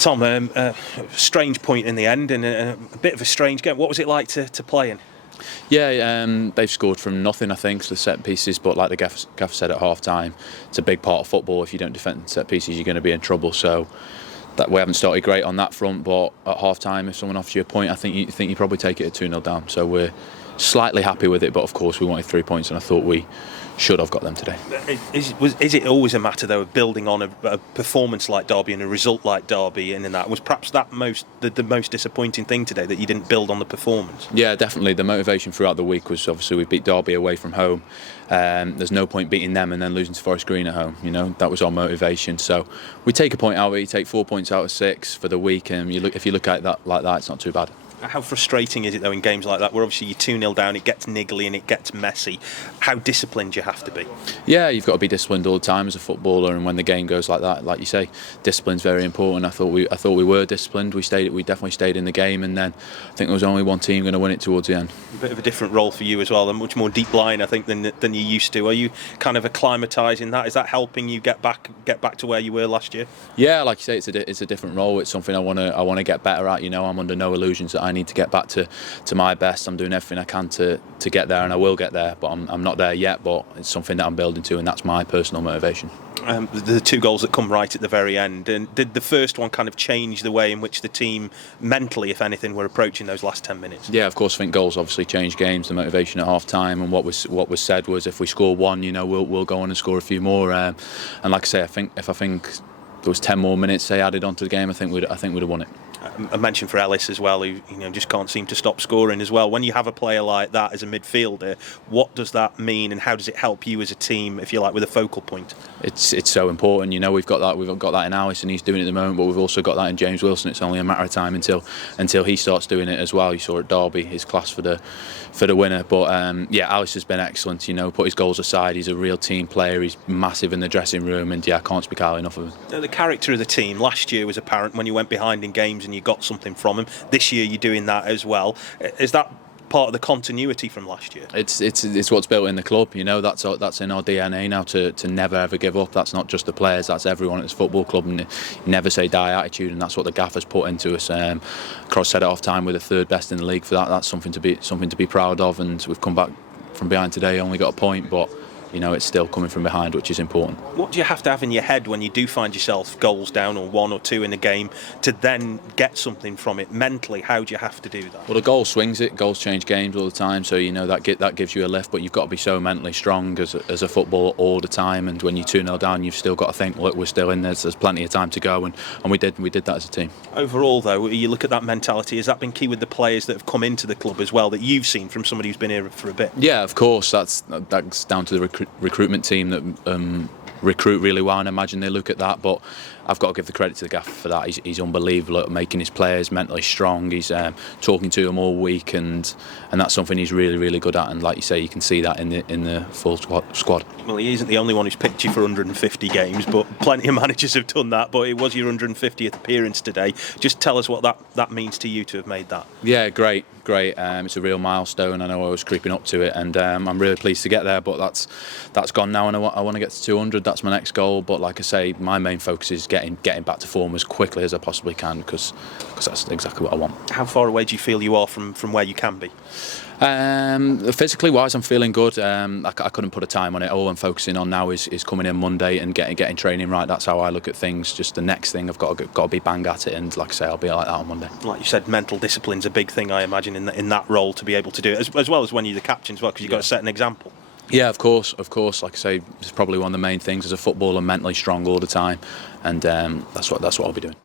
Tom, strange point in the end and a bit of a strange game. What was it like to play in? Yeah, they've scored from nothing, I think, to the set pieces. But like the gaffer said at half time, it's a big part of football. If you don't defend set pieces, you're going to be in trouble. So that we haven't started great on that front. But at half time, if someone offers you a point, I think you probably take it at 2-0 down. So we're slightly happy with it. But of course, we wanted 3 points, and I thought we should have got them today. Is it always a matter though of building on a performance like Derby and a result like Derby, and in that was perhaps the most disappointing thing today, that you didn't build on the performance? Yeah, definitely. The motivation throughout the week was obviously we beat Derby away from home. There's no point beating them and then losing to Forest Green at home. You know, that was our motivation. So we take a point out of it. You take 4 points out of 6 for the week, and if you look at it like that, it's not too bad. How frustrating is it though in games like that, where obviously you're 2-0 down, it gets niggly and it gets messy? How disciplined do you have to be? Yeah, you've got to be disciplined all the time as a footballer, and when the game goes like that, like you say, discipline's very important. I thought we were disciplined. We definitely stayed in the game, and then I think there was only one team going to win it towards the end. A bit of a different role for you as well, a much more deep line, I think, than you used to. Are you kind of acclimatising that? Is that helping you get back to where you were last year? Yeah, like you say, it's a different role. It's something I want to get better at. You know, I'm under no illusions that I need to get back to my best. I'm doing everything I can to get there, and I will get there, but I'm not there yet. But it's something that I'm building to, and that's my personal motivation. The 2 goals that come right at the very end, and did the first one kind of change the way in which the team mentally, if anything, were approaching those last 10 minutes? Yeah, of course. I think goals obviously change games. The motivation at half time, and what was said was, if we score one, you know, we'll go on and score a few more. And like I say, I think if there was 10 more minutes they added onto the game, I think we'd have won it. A mention for Ellis as well, who just can't seem to stop scoring as well. When you have a player like that as a midfielder, what does that mean, and how does it help you as a team, if you like, with a focal point? It's so important. You know, we've got that in Alice, and he's doing it at the moment, but we've also got that in James Wilson. It's only a matter of time until he starts doing it as well. You saw at Derby his class for the winner. But yeah, Alice has been excellent. You know, put his goals aside, he's a real team player. He's massive in the dressing room, and yeah, I can't speak highly enough of him. The character of the team last year was apparent when you went behind in games and you got something from him. This year you're doing that as well. Is that part of the continuity from last year? It's what's built in the club. You know, that's in our DNA now, to never ever give up. That's not just the players, that's everyone at this football club, and never say die attitude, and that's what the gaffer's put into us. Cross said it off time, we're the 3rd best in the league for that. That's something to be proud of, and we've come back from behind today, only got a point, but you know, it's still coming from behind, which is important. What do you have to have in your head when you do find yourself goals down, or 1 or 2 in a game, to then get something from it mentally? How do you have to do that? Well, the goal swings it. Goals change games all the time, so you know that gives you a lift. But you've got to be so mentally strong as a footballer all the time. And when you're 2-0 down, you've still got to think, look, we're still in. There's plenty of time to go, and we did that as a team. Overall, though, you look at that mentality. Has that been key with the players that have come into the club as well, that you've seen from somebody who's been here for a bit? Yeah, of course. That's down to the recruitment team that recruit really well, and I imagine they look at that. But I've got to give the credit to the gaffer for that. He's unbelievable at making his players mentally strong. He's talking to them all week, and that's something he's really, really good at. And like you say, you can see that in the full squad. Well, he isn't the only one who's picked you for 150 games, but plenty of managers have done that. But it was your 150th appearance today. Just tell us what that means to you to have made that. Yeah, great. It's a real milestone. I know I was creeping up to it, and I'm really pleased to get there. But that's gone now, and I want to get to 200. That's my next goal. But like I say, my main focus is getting back to form as quickly as I possibly can, because that's exactly what I want. How far away do you feel you are from where you can be? Physically wise, I'm feeling good. I couldn't put a time on it. All I'm focusing on now is coming in Monday and getting training right. That's how I look at things. Just the next thing, I've got to be bang at it, and like I say, I'll be like that on Monday. Like you said, mental discipline's a big thing, I imagine, in that role, to be able to do it, as well as when you're the captain as well, because you've got to set an example. Yeah, of course. Like I say, it's probably one of the main things as a footballer, mentally strong all the time, and that's what I'll be doing.